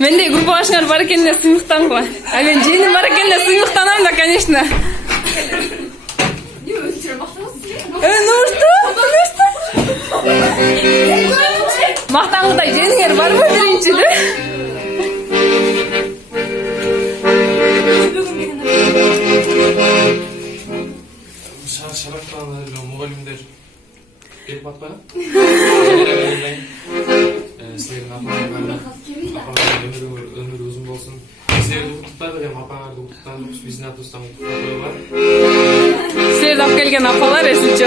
Mende grupa başkanı var ekan suyuqdan qo'y. A men jenim var ekan suyuqdanam da, конечно. Ne uçtu? Maqtangıda jeninger var mı birinchide? Şaraplar, muğalimler gelip atmana. Sizlerin apalarına ömür uzun olsun. Sizlerin uğurluklar da apalardı uğurluklarını bizden dostan uğurluklar var. Sizler de gelgen apalar esliço.